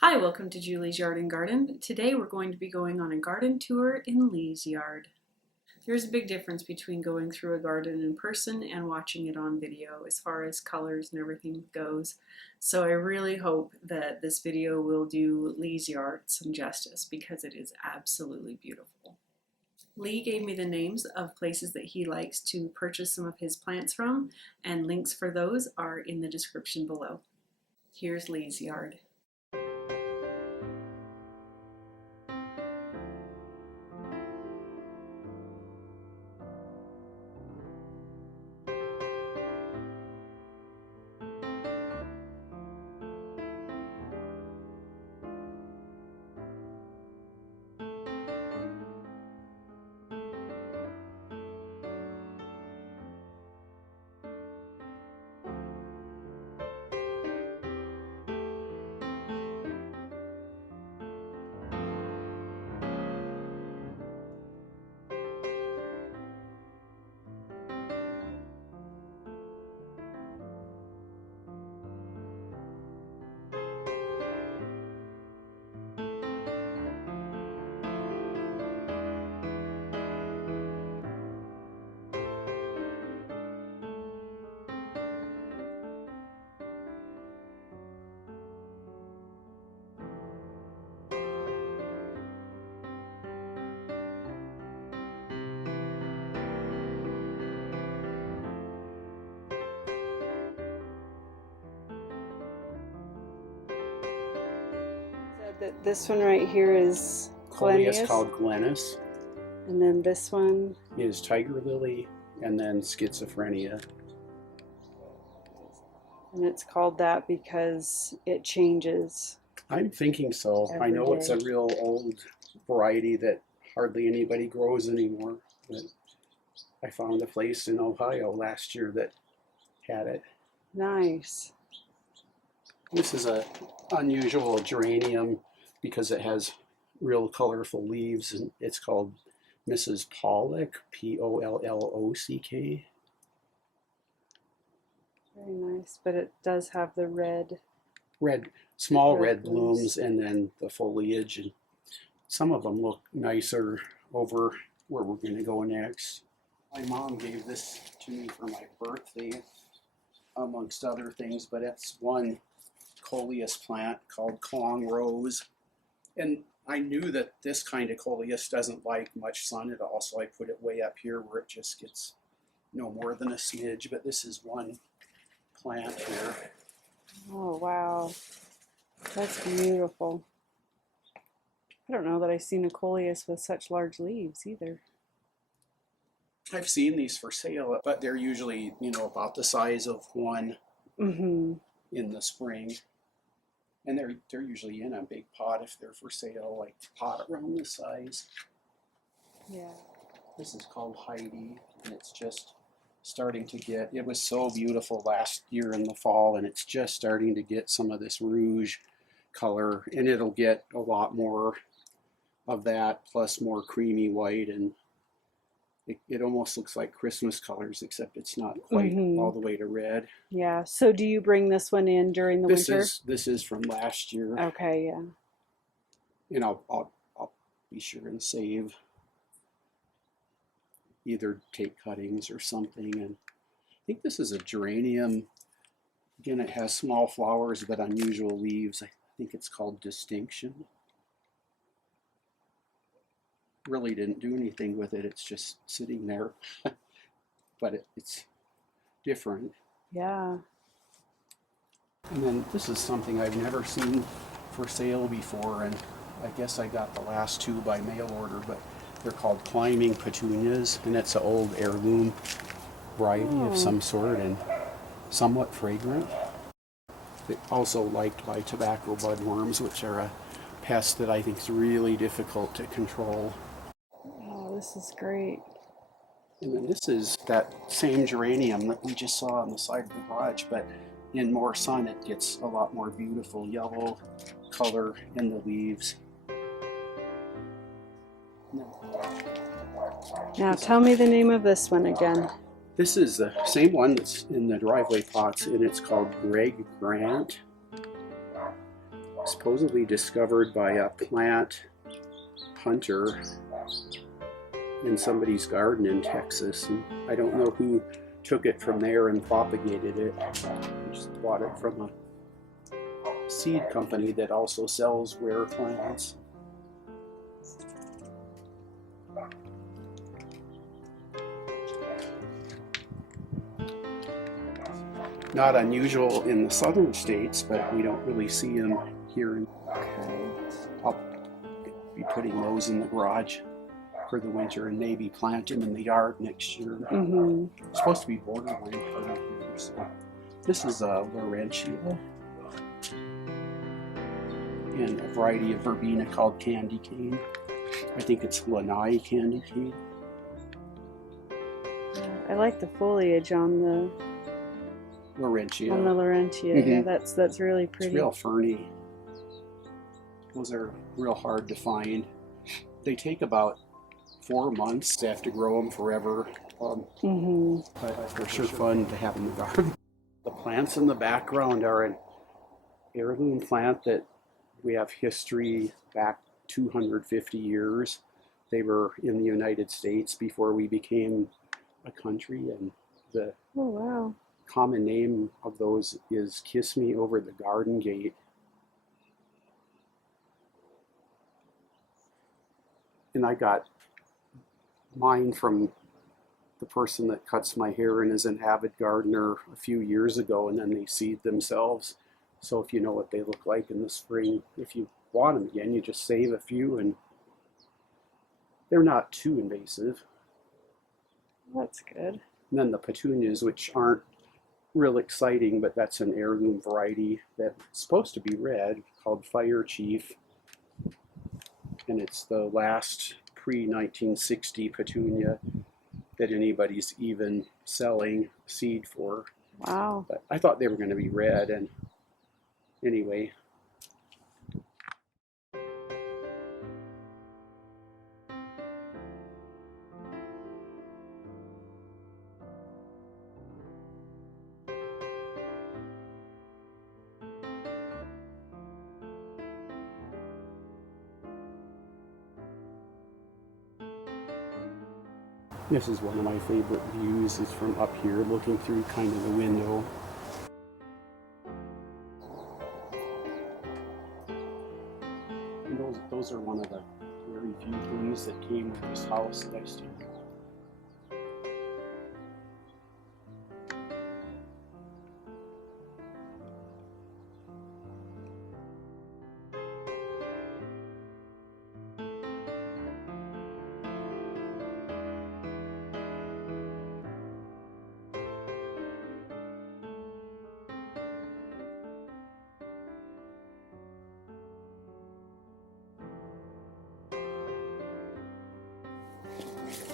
Hi, welcome to Julie's Yard and Garden. Today we're going to be going on a garden tour in Lee's yard. There's a big difference between going through a garden in person and watching it on video as far as colors and everything goes. So I really hope that this video will do Lee's yard some justice because it is absolutely beautiful. Lee gave me the names of places that he likes to purchase some of his plants from, and links for those are in the description below. Here's Lee's yard. That this one right here is coleus Glenius, called Glennis, and then this one is tiger lily, and then schizophrenia. and it's called that because it changes. I'm thinking so. I know it's a real old variety that hardly anybody grows anymore, but I found a place in Ohio last year that had it. Nice. This is a unusual geranium because it has real colorful leaves, and it's called Mrs. Pollock, Pollock. Very nice, but it does have the Small red red blooms, and then the foliage, and some of them look nicer over where we're going to go next. My mom gave this to me for my birthday, amongst other things, but it's one coleus plant called Kong Rose. And I knew that this kind of coleus doesn't like much sun at all, so I put it way up here where it just gets no more than a smidge, but this is one plant here. Oh wow, that's beautiful. I don't know that I've seen a coleus with such large leaves either. I've seen these for sale, but they're usually, about the size of one in the spring. And they're usually in a big pot if they're for sale, like a pot around this size. Yeah. This is called Heidi, and it's just starting to get, it was so beautiful last year in the fall, and it's just starting to get some of this rouge color, and it'll get a lot more of that, plus more creamy white, and it almost looks like Christmas colors, except it's not quite all the way to red. Yeah. So do you bring this one in during the winter? This is from last year. Okay. Yeah. And I'll be sure and save, either take cuttings or something. And I think this is a geranium. Again, it has small flowers but unusual leaves. I think it's called Distinction. Really didn't do anything with it. It's just sitting there, but it's different. Yeah. And then this is something I've never seen for sale before, and I guess I got the last two by mail order, but they're called climbing petunias, and it's an old heirloom variety of some sort, and somewhat fragrant. They're also liked by tobacco budworms, which are a pest that I think is really difficult to control. Oh, this is great. And then this is that same geranium that we just saw on the side of the garage, but in more sun it gets a lot more beautiful yellow color in the leaves. Now tell me the name of this one again. This is the same one that's in the driveway pots, and it's called Greg Grant. supposedly discovered by a plant hunter in somebody's garden in Texas. And I don't know who took it from there and propagated it. I just bought it from a seed company that also sells rare plants. Not unusual in the southern states, but we don't really see them here. I'll be putting those in the garage for the winter and maybe plant them in the yard next year. It's supposed to be borderline fertile here. So this is a Laurentia and a variety of verbena called candy cane. I think it's Lanai candy cane. I like the foliage on the Laurentia. Yeah, that's really pretty. It's real ferny. Those are real hard to find. They take about 4 months. They have to grow them forever. But they're sure fun to have in the garden. The plants in the background are an heirloom plant that we have history back 250 years. They were in the United States before we became a country, and the common name of those is Kiss Me Over the Garden Gate. And I got mine from the person that cuts my hair and is an avid gardener a few years ago, and then they seed themselves. So if you know what they look like in the spring, if you want them again, you just save a few, and they're not too invasive. That's good. And then the petunias, which aren't real exciting, but that's an heirloom variety that's supposed to be red, called Fire Chief. And it's the last pre-1960 petunia that anybody's even selling seed for. Wow. But I thought they were going to be red, and anyway. This is one of my favorite views, is from up here looking through kind of the window. And those are one of the very few things that came with this house that I still have.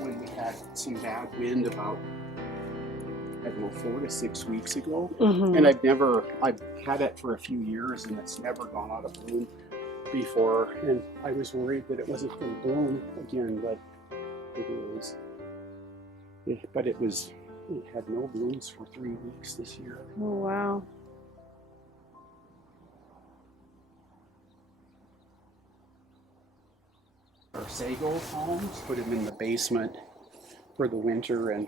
When we had some bad wind about, I don't know, 4 to 6 weeks ago. And I've had it for a few years, and it's never gone out of bloom before. And I was worried that it wasn't going to bloom again, but it is. But it had no blooms for 3 weeks this year. Oh, wow. Our sago palms, put them in the basement for the winter, and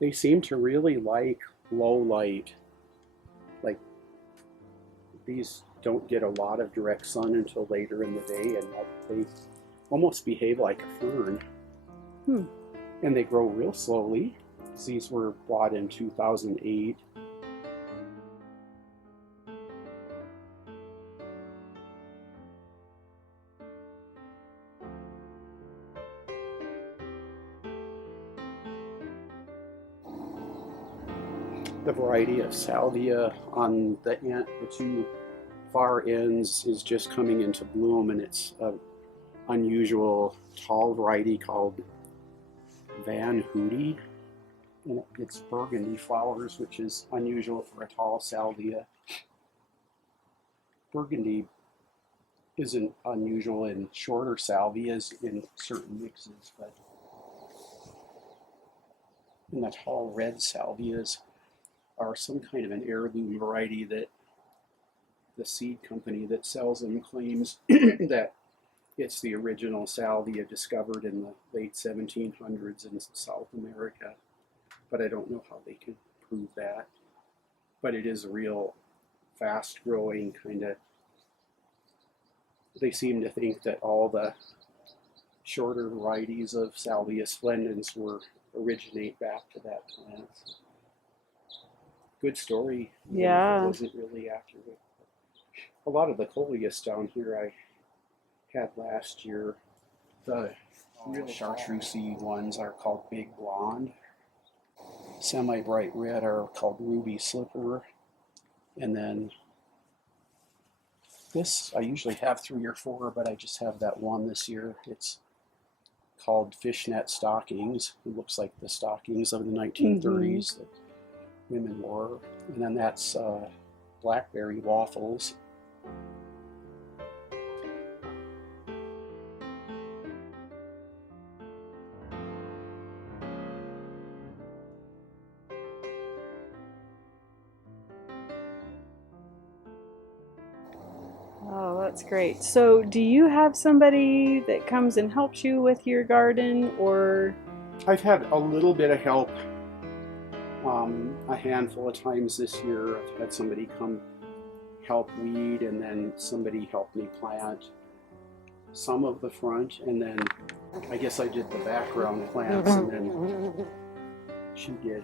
they seem to really like low light. Like, these don't get a lot of direct sun until later in the day, and they almost behave like a fern. And they grow real slowly. These were bought in 2008. The variety of salvia on the two far ends is just coming into bloom, and it's an unusual tall variety called Van Hootie, and it's burgundy flowers, which is unusual for a tall salvia. Burgundy isn't unusual in shorter salvias in certain mixes, but in the tall red salvias are some kind of an heirloom variety that the seed company that sells them claims that it's the original salvia discovered in the late 1700s in South America, but I don't know how they can prove that. But it is a real fast-growing kind of. They seem to think that all the shorter varieties of Salvia splendens originate back to that plant. Good story. Yeah. It wasn't really accurate. A lot of the coleus down here I had last year. The real chartreusey ones are called Big Blonde. Semi-bright red are called Ruby Slipper. And then this, I usually have 3 or 4, but I just have that one this year. It's called Fishnet Stockings. It looks like the stockings of the 1930s that women wore. And then that's Blackberry Waffles. Oh, that's great. So do you have somebody that comes and helps you with your garden, or? I've had a little bit of help a handful of times this year. I've had somebody come help weed, and then somebody helped me plant some of the front, and then I guess I did the background plants, and then she did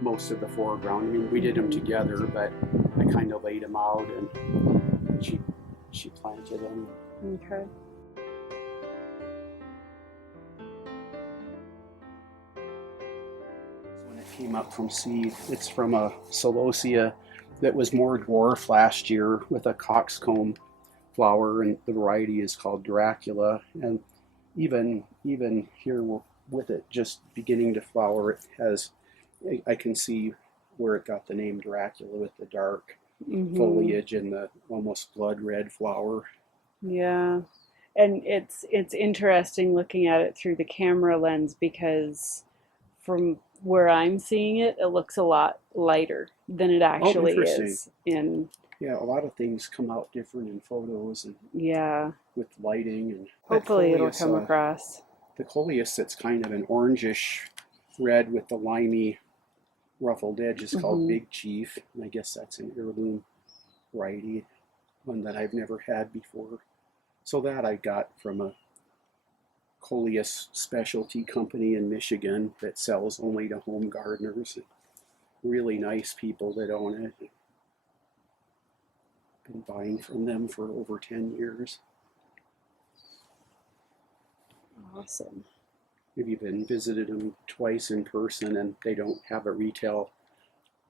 most of the foreground. I mean, we did them together, but I kind of laid them out, and she planted them. Okay. When it came up from seed, it's from a celosia that was more dwarf last year with a coxcomb flower, and the variety is called Dracula. And even here with it just beginning to flower, it has, I can see where it got the name Dracula with the dark foliage and the almost blood red flower. Yeah. And it's interesting looking at it through the camera lens, because from where I'm seeing it, it looks a lot lighter than it actually is in. Yeah, a lot of things come out different in photos and Yeah. with lighting, and Hopefully it'll come across. The coleus that's kind of an orangish red with the limey ruffled edge is called Big Chief, and I guess that's an heirloom variety, one that I've never had before. So that I got from a coleus specialty company in Michigan that sells only to home gardeners. Really nice people that own it. Been buying from them for over 10 years. Awesome. We've even visited them twice in person, and they don't have a retail.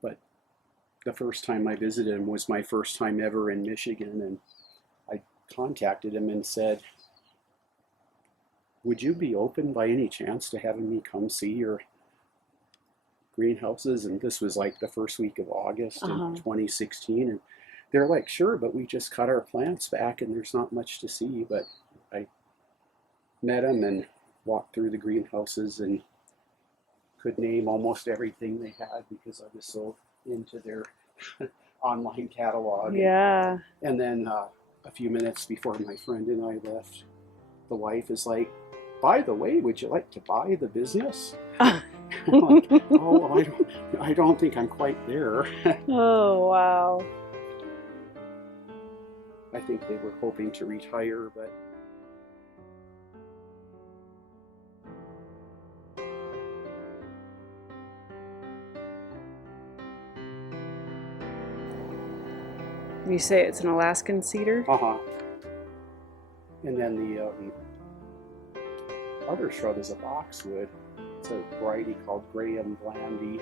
But the first time I visited them was my first time ever in Michigan, and I contacted him and said, would you be open by any chance to having me come see your greenhouses? And this was like the first week of August in 2016. And they're like, sure, but we just cut our plants back and there's not much to see. But I met them and walked through the greenhouses and could name almost everything they had because I was so into their online catalog. Yeah. And then a few minutes before my friend and I left, the wife is like, by the way, would you like to buy the business? I'm like, oh, I don't think I'm quite there. Oh, wow. I think they were hoping to retire, but You say it's an Alaskan cedar? And then the other shrub is a boxwood. It's a variety called Graham Blandy.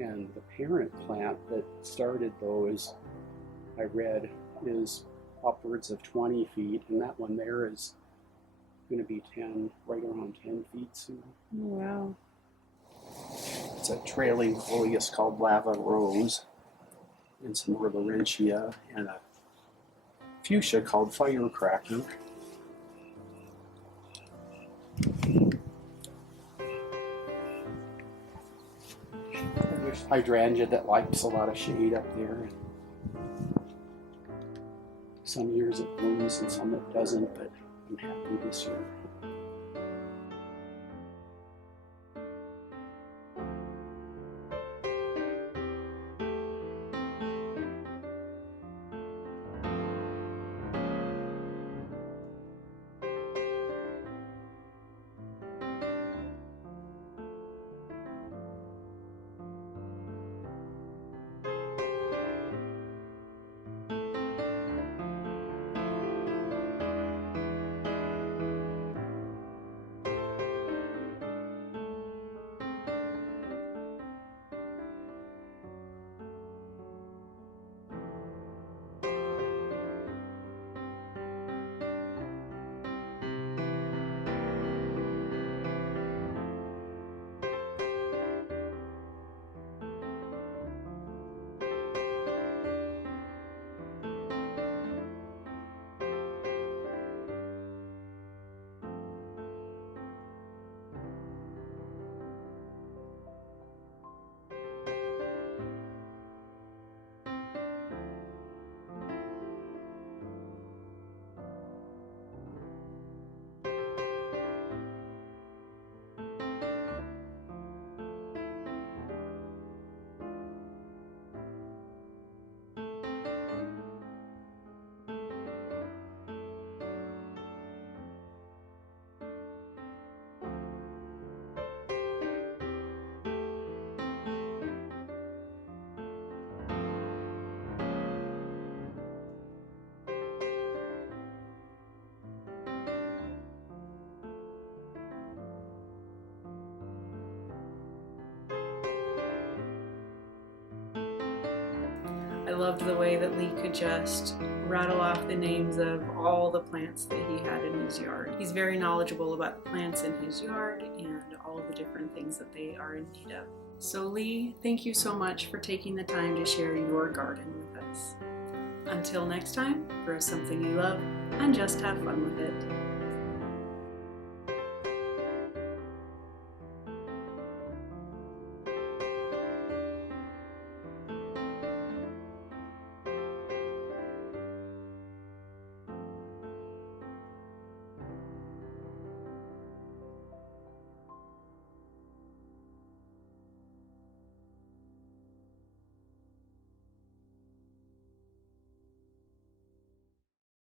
And the parent plant that started those, I read, is upwards of 20 feet. And that one there is going to be right around 10 feet soon. Wow. It's a trailing coleus called Lava Rose, and some more Laurentia, and a fuchsia called Firecracker. Hydrangea that likes a lot of shade up there. Some years it blooms and some it doesn't, but I'm happy this year. I loved the way that Lee could just rattle off the names of all the plants that he had in his yard. He's very knowledgeable about the plants in his yard and all the different things that they are in need of. So Lee, thank you so much for taking the time to share your garden with us. Until next time, grow something you love and just have fun with it.